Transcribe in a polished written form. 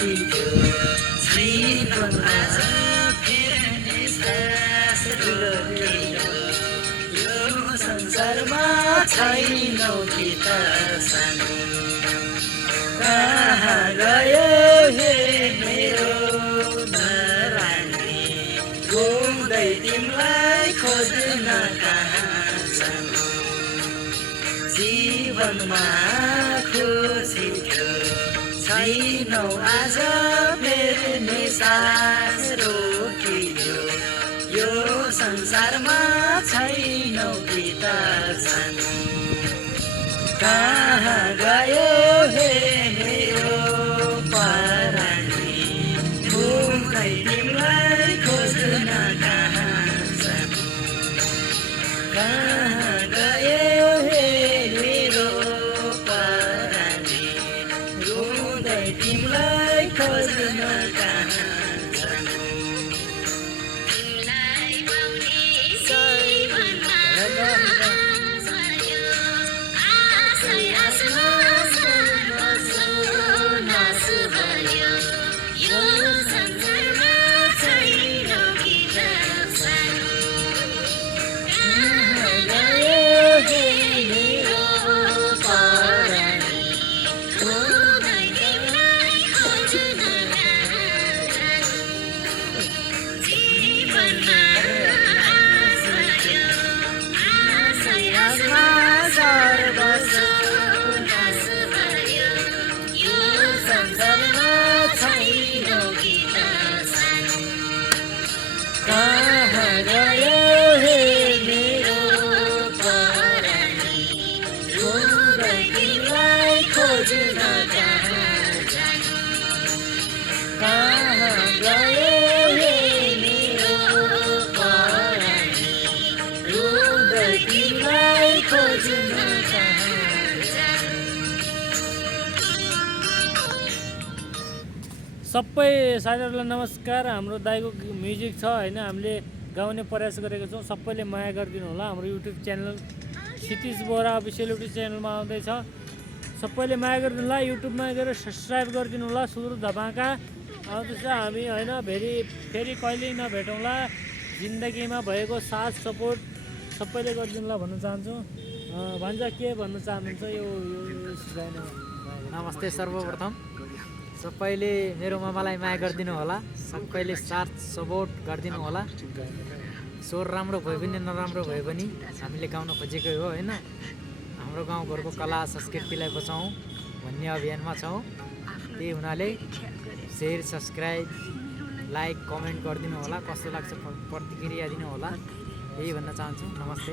सिक्यो जीवन आज फेर्ने सास रोकियो यो संसारमा छैनौ कि त सानो कहाँ गयो हे मेरो नरानी घुम्दै तिमीलाई खोज्न कहाँ जानु जीवनमा खुसी थियो छैनौ आज फेर्ने सास रोकियो यो संसारमा छैनौ कि त सानो कहाँ गयो हे मेरो परानी घुम्दै तिमीलाई खोज्न कहाँ जानु कहाँ गयो हे मेरो परानी घुम्दै तिमीलाई खोज्न कहाँ जानु सबै साथीहरूलाई नमस्कार। हाम्रो दाइको म्युजिक छ होइन, हामीले गाउने प्रयास गरेको छौँ। सबैले माया गरिदिनु होला। हाम्रो युट्युब च्यानल क्षितिज बोरा अफिसियल युट्युब च्यानलमा आउँदैछ। सबैले माया गरिदिनु होला। युट्युबमा गएर सब्सक्राइब गरिदिनु होला। सुरु धमाका आउँदैछ। हामी होइन फेरि कहिल्यै नभेटौँला। जिन्दगीमा भएको साथ सपोर्ट सबैले गरिदिनु होला भन्न चाहन्छु। भन्छ के भन्न चाहनुहुन्छ यो गाना? नमस्ते। सर्वप्रथम सबैले मेरो मामालाई माया गरिदिनु होला। सबैले साथ सपोर्ट गरिदिनु होला। स्वर राम्रो भए पनि नराम्रो भए पनि हामीले गाउन खोजेकै हो होइन। हाम्रो गाउँघरको कला संस्कृतिलाई बचाउँ भन्ने अभियानमा छौँ। त्यही हुनाले सेयर सब्सक्राइब लाइक कमेन्ट गरिदिनु होला। कस्तो लाग्छ प्रतिक्रिया दिनु होला। यही भन्न चाहन्छु। नमस्ते।